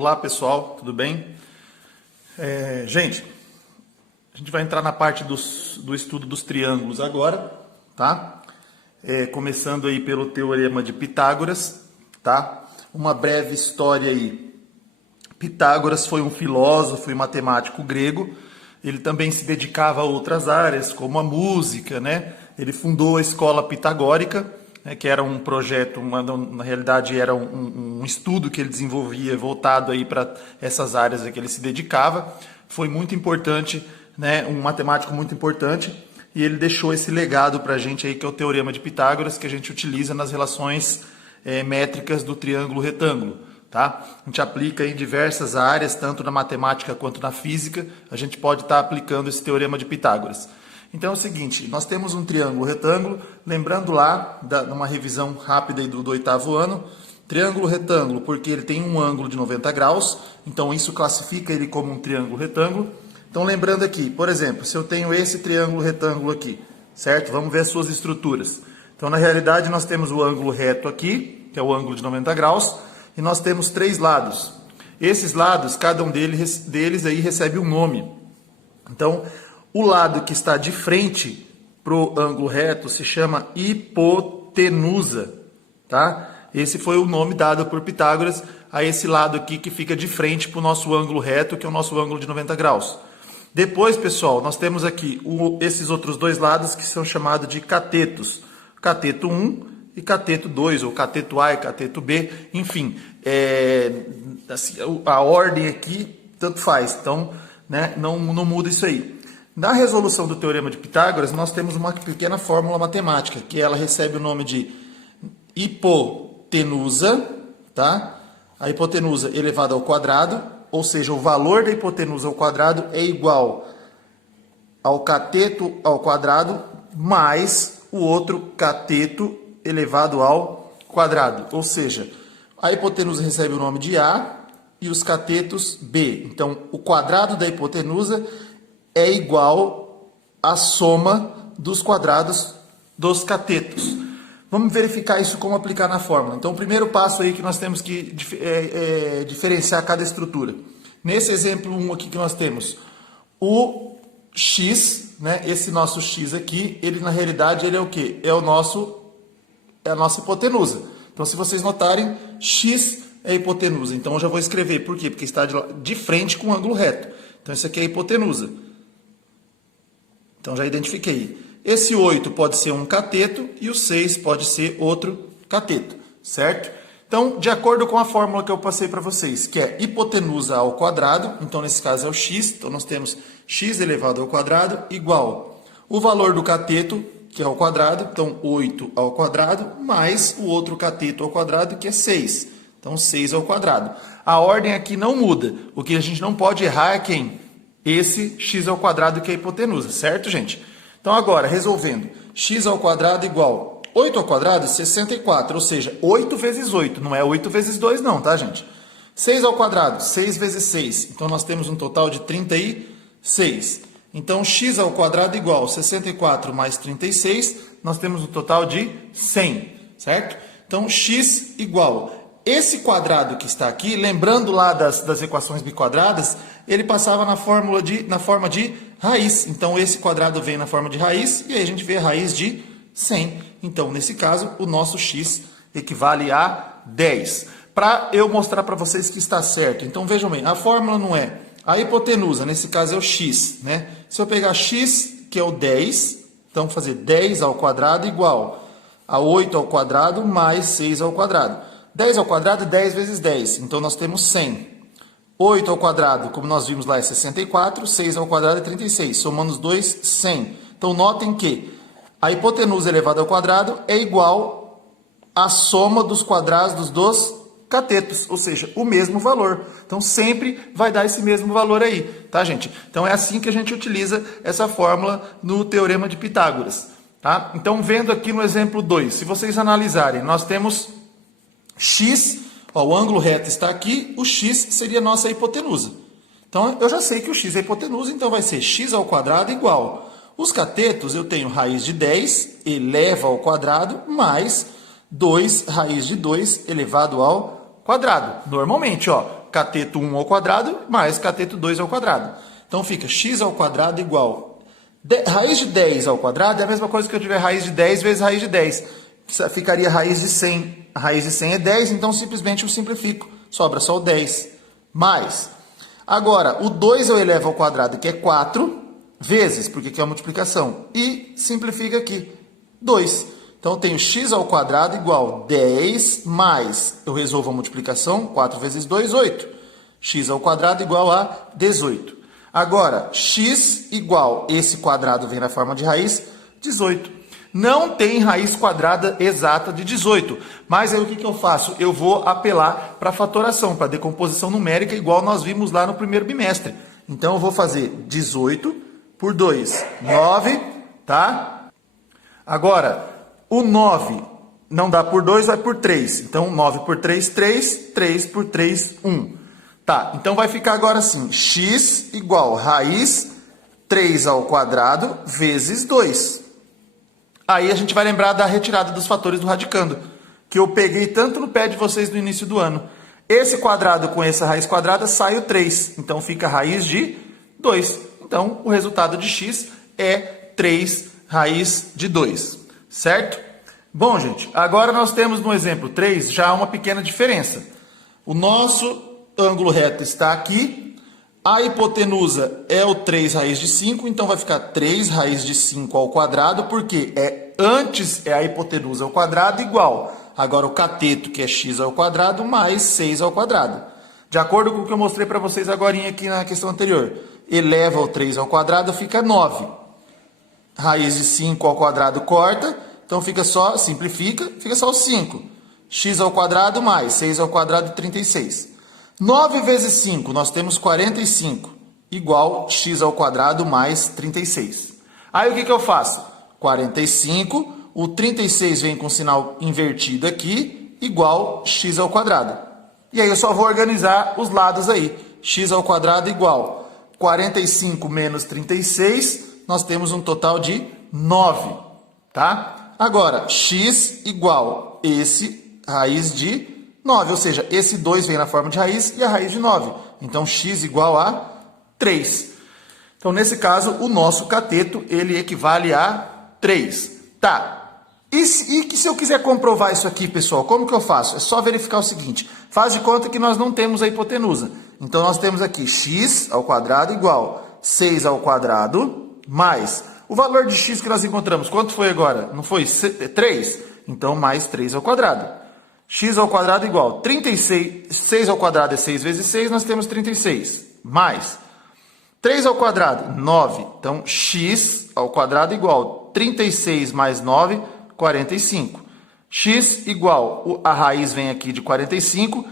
Olá pessoal, tudo bem? Gente, a gente vai entrar na parte do estudo dos triângulos agora, tá? Começando aí pelo Teorema de Pitágoras, tá? Uma breve história aí. Pitágoras foi um filósofo e matemático grego. Ele também se dedicava a outras áreas, como a música, né? Ele fundou a escola pitagórica, né, que era um projeto, na realidade era um estudo que ele desenvolvia voltado aí para essas áreas a que ele se dedicava. Foi muito importante, né, um matemático muito importante, e ele deixou esse legado para a gente aí, que é o Teorema de Pitágoras, que a gente utiliza nas relações métricas do triângulo retângulo. Tá? A gente aplica em diversas áreas, tanto na matemática quanto na física, a gente pode estar aplicando esse Teorema de Pitágoras. Então é o seguinte, nós temos um triângulo retângulo, lembrando lá, numa revisão rápida aí do 8º ano, triângulo retângulo, porque ele tem um ângulo de 90 graus, então isso classifica ele como um triângulo retângulo. Então lembrando aqui, por exemplo, se eu tenho esse triângulo retângulo aqui, certo? Vamos ver as suas estruturas. Então na realidade nós temos o ângulo reto aqui, que é o ângulo de 90 graus, e nós temos 3 lados. Esses lados, cada um deles aí recebe um nome. Então, o lado que está de frente para o ângulo reto se chama hipotenusa, tá? Esse foi o nome dado por Pitágoras a esse lado aqui que fica de frente para o nosso ângulo reto, que é o nosso ângulo de 90 graus. Depois, pessoal, nós temos aqui esses outros dois lados que são chamados de catetos. Cateto 1 e cateto 2, ou cateto A e cateto B, enfim, assim, a ordem aqui tanto faz, então né, não muda isso aí. Na resolução do Teorema de Pitágoras, nós temos uma pequena fórmula matemática, que ela recebe o nome de hipotenusa, tá? A hipotenusa elevada ao quadrado, ou seja, o valor da hipotenusa ao quadrado é igual ao cateto ao quadrado mais o outro cateto elevado ao quadrado. Ou seja, a hipotenusa recebe o nome de A e os catetos B. Então, o quadrado da hipotenusa é igual à soma dos quadrados dos catetos. Vamos verificar isso como aplicar na fórmula. Então, o primeiro passo aí que nós temos que diferenciar cada estrutura. Nesse exemplo 1 aqui que nós temos o x, né? Esse nosso x aqui, ele na realidade ele é o quê? É a nossa hipotenusa. Então, se vocês notarem, x é a hipotenusa. Então, eu já vou escrever. Por quê? Porque está de frente com o ângulo reto. Então, isso aqui é a hipotenusa. Então, já identifiquei. Esse 8 pode ser um cateto e o 6 pode ser outro cateto, certo? Então, de acordo com a fórmula que eu passei para vocês, que é hipotenusa ao quadrado, então nesse caso é o x, então nós temos x elevado ao quadrado igual o valor do cateto, que é ao quadrado, então 8 ao quadrado, mais o outro cateto ao quadrado, que é 6. Então, 6 ao quadrado. A ordem aqui não muda. O que a gente não pode errar é quem? Esse x ao quadrado que é a hipotenusa, certo, gente? Então, agora, resolvendo. X ao quadrado igual 8 ao quadrado, 64. Ou seja, 8 vezes 8. Não é 8 vezes 2 não, tá, gente? 6 ao quadrado, 6 vezes 6. Então, nós temos um total de 36. Então, x ao quadrado igual 64 mais 36. Nós temos um total de 100, certo? Então, x igual... Esse quadrado que está aqui, lembrando lá das equações biquadradas, ele passava na forma de raiz. Então, esse quadrado vem na forma de raiz, e aí a gente vê a raiz de 100. Então, nesse caso, o nosso x equivale a 10. Para eu mostrar para vocês que está certo. Então, vejam bem, a fórmula não é a hipotenusa, nesse caso é o x, né? Se eu pegar x, que é o 10, então vou fazer 10 ao quadrado igual a 8 ao quadrado mais 6 ao quadrado. 10 ao quadrado é 10 vezes 10, então nós temos 100. 8 ao quadrado, como nós vimos lá, é 64, 6 ao quadrado é 36, somando os dois, 100. Então, notem que a hipotenusa elevada ao quadrado é igual à soma dos quadrados dos catetos, ou seja, o mesmo valor. Então, sempre vai dar esse mesmo valor aí, tá, gente? Então, é assim que a gente utiliza essa fórmula no Teorema de Pitágoras, tá? Então, vendo aqui no exemplo 2, se vocês analisarem, nós temos... x, ó, o ângulo reto está aqui, o x seria a nossa hipotenusa. Então, eu já sei que o x é a hipotenusa, então vai ser x ao quadrado igual. Os catetos, eu tenho raiz de 10 eleva ao quadrado, mais 2 raiz de 2 elevado ao quadrado. Normalmente, ó, cateto 1 ao quadrado mais cateto 2 ao quadrado. Então fica x ao quadrado igual... Raiz de 10 ao quadrado é a mesma coisa que eu tiver raiz de 10 vezes raiz de 10. Ficaria raiz de 100. A raiz de 100 é 10, então simplesmente eu simplifico. Sobra só o 10. Mais. Agora, o 2 eu elevo ao quadrado, que é 4, vezes, porque aqui é a multiplicação. E simplifica aqui. 2. Então, eu tenho x ao quadrado igual 10 mais, eu resolvo a multiplicação, 4 vezes 2, 8. X ao quadrado igual a 18. Agora, x igual, esse quadrado vem na forma de raiz, 18. Não tem raiz quadrada exata de 18. Mas aí o que eu faço? Eu vou apelar para a fatoração, para a decomposição numérica, igual nós vimos lá no primeiro bimestre. Então, eu vou fazer 18 por 2, 9, tá? Agora... O 9 não dá por 2, vai por 3. Então, 9 por 3, 3. 3 por 3, 1. Tá, então vai ficar agora assim. X igual raiz 3 ao quadrado vezes 2. Aí a gente vai lembrar da retirada dos fatores do radicando, que eu peguei tanto no pé de vocês no início do ano. Esse quadrado com essa raiz quadrada sai o 3. Então, fica raiz de 2. Então, o resultado de x é 3 raiz de 2. Certo? Bom, gente, agora nós temos no exemplo 3 já uma pequena diferença. O nosso ângulo reto está aqui, a hipotenusa é o 3 raiz de 5, então vai ficar 3 raiz de 5 ao quadrado, porque antes é a hipotenusa ao quadrado igual. Agora o cateto, que é x ao quadrado, mais 6 ao quadrado. De acordo com o que eu mostrei para vocês agora aqui na questão anterior. Eleva o 3 ao quadrado, fica 9. Raiz de 5 ao quadrado corta, então fica só, simplifica, fica só o 5. X ao quadrado mais 6 ao quadrado, 36. 9 vezes 5, nós temos 45, igual x ao quadrado mais 36. Aí o que eu faço? 45, o 36 vem com sinal invertido aqui, igual x ao quadrado. E aí eu só vou organizar os lados aí. X ao quadrado igual 45 menos 36, nós temos um total de 9, tá? Agora, x igual esse raiz de 9, ou seja, esse 2 vem na forma de raiz e a raiz de 9. Então, x igual a 3. Então, nesse caso, o nosso cateto, ele equivale a 3. Tá. E se eu quiser comprovar isso aqui, pessoal, como que eu faço? É só verificar o seguinte. Faz de conta que nós não temos a hipotenusa. Então, nós temos aqui x ao quadrado igual 6 ao quadrado mais o valor de x que nós encontramos. Quanto foi agora? Não foi 3? Então, mais 3 ao quadrado. X ao quadrado igual 36. 6 ao quadrado é 6 vezes 6, nós temos 36. Mais 3 ao quadrado, 9. Então, x ao quadrado igual 36 mais 9, 45. X igual, a raiz vem aqui de 45.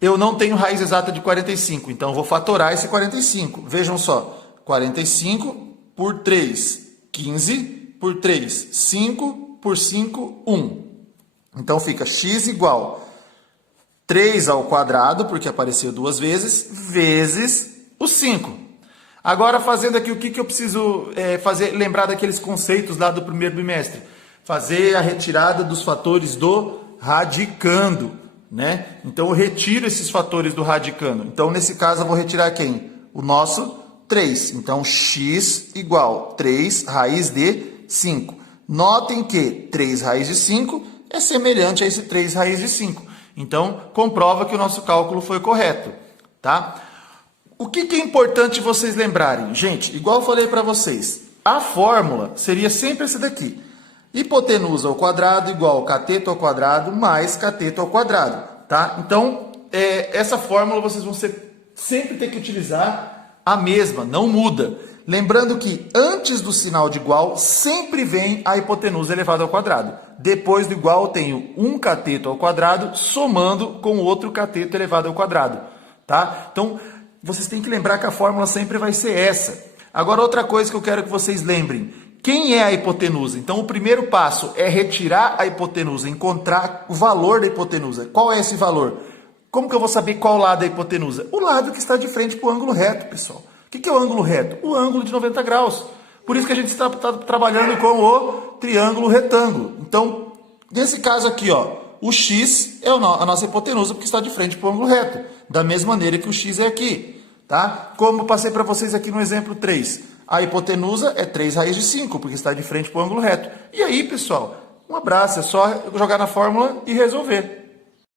Eu não tenho raiz exata de 45, então eu vou fatorar esse 45. Vejam só, 45 por 3, 15, por 3, 5, por 5, 1. Então, fica x igual 3 ao quadrado, porque apareceu duas vezes, vezes o 5. Agora, fazendo aqui, o que eu preciso lembrar daqueles conceitos lá do primeiro bimestre? Fazer a retirada dos fatores do radicando, né? Então, eu retiro esses fatores do radicando. Então, nesse caso, eu vou retirar quem? O nosso 3. Então, x igual 3 raiz de 5. Notem que 3 raiz de 5 é semelhante a esse 3 raiz de 5. Então, comprova que o nosso cálculo foi correto, tá? O que é importante vocês lembrarem? Gente, igual eu falei para vocês, a fórmula seria sempre essa daqui. Hipotenusa ao quadrado igual cateto ao quadrado mais cateto ao quadrado, tá? Então, essa fórmula vocês vão sempre ter que utilizar a mesma, não muda. Lembrando que antes do sinal de igual, sempre vem a hipotenusa elevada ao quadrado. Depois do igual, eu tenho um cateto ao quadrado somando com o outro cateto elevado ao quadrado, tá? Então, vocês têm que lembrar que a fórmula sempre vai ser essa. Agora, outra coisa que eu quero que vocês lembrem. Quem é a hipotenusa? Então, o primeiro passo é retirar a hipotenusa, encontrar o valor da hipotenusa. Qual é esse valor? Como que eu vou saber qual lado é a hipotenusa? O lado que está de frente para o ângulo reto, pessoal. O que é o ângulo reto? O ângulo de 90 graus. Por isso que a gente está trabalhando com o triângulo retângulo. Então, nesse caso aqui, ó, o x é a nossa hipotenusa porque está de frente para o ângulo reto. da mesma maneira que o x é aqui, tá? Como eu passei para vocês aqui no exemplo 3, a hipotenusa é 3 raiz de 5, porque está de frente para o ângulo reto. E aí, pessoal, um abraço, é só jogar na fórmula e resolver.